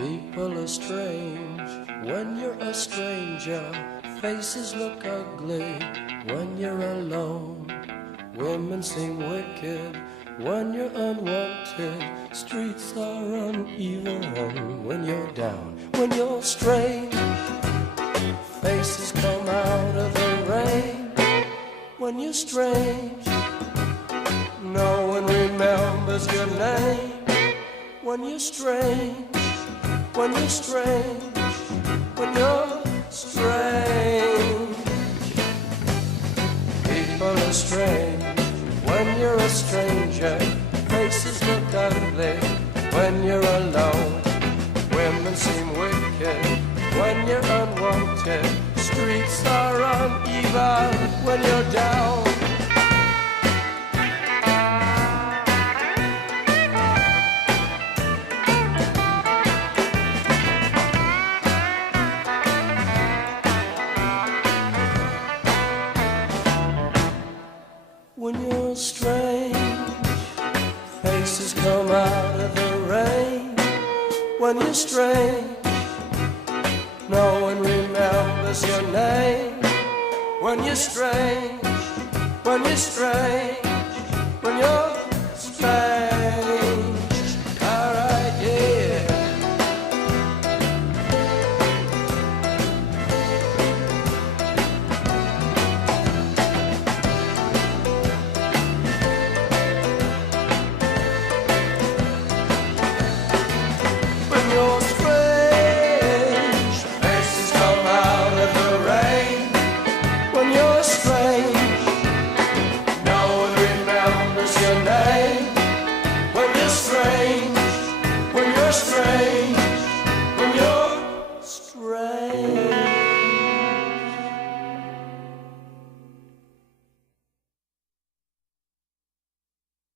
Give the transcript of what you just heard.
People are strange when you're a stranger. Faces look ugly when you're alone. Women seem wicked when you're unwanted. Streets are uneven when you're down. When you're strange, faces come out of the rain. When you're strange, no one remembers your name. When you're strange, when you're strange, when you're strange. People are strange when you're a stranger. Faces look ugly when you're alone. Women seem wicked when you're unwanted. Streets are uneven when you're down. When you're strange, faces come out of the rain. When you're strange, no one remembers your name. When you're strange, when you're strange, when you're